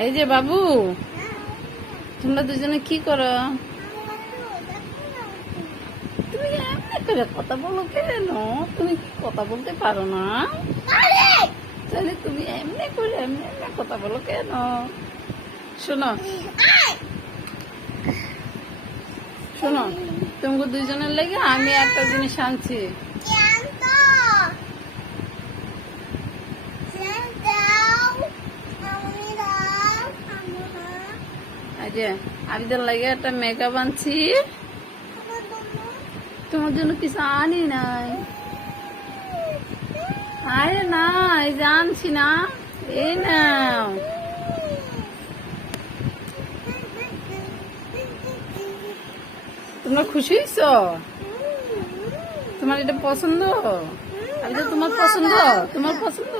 এই যে বাবু, তোমরা দুজনে কি করো? তুমি এমনি করে কথা বলো কেন? তুমি কি কথা বলতে পারো না? তাহলে তুমি এমনি করে এমনি এমনি কথা বলো কেন? শোনো শোনো, তোমাকে দুইজনের লেগে আমি একটা জিনিস আনছি। এই যে আবিদের লাগে একটা মেকআপ আনছি। তোমার জন্য কিছু আনি নাই। আরে না, এই যে আনছি না, এই নাও। তোমরা খুশি হয়েছো? তোমার এটা পছন্দ? আমি তো তোমার পছন্দ, তোমার পছন্দ।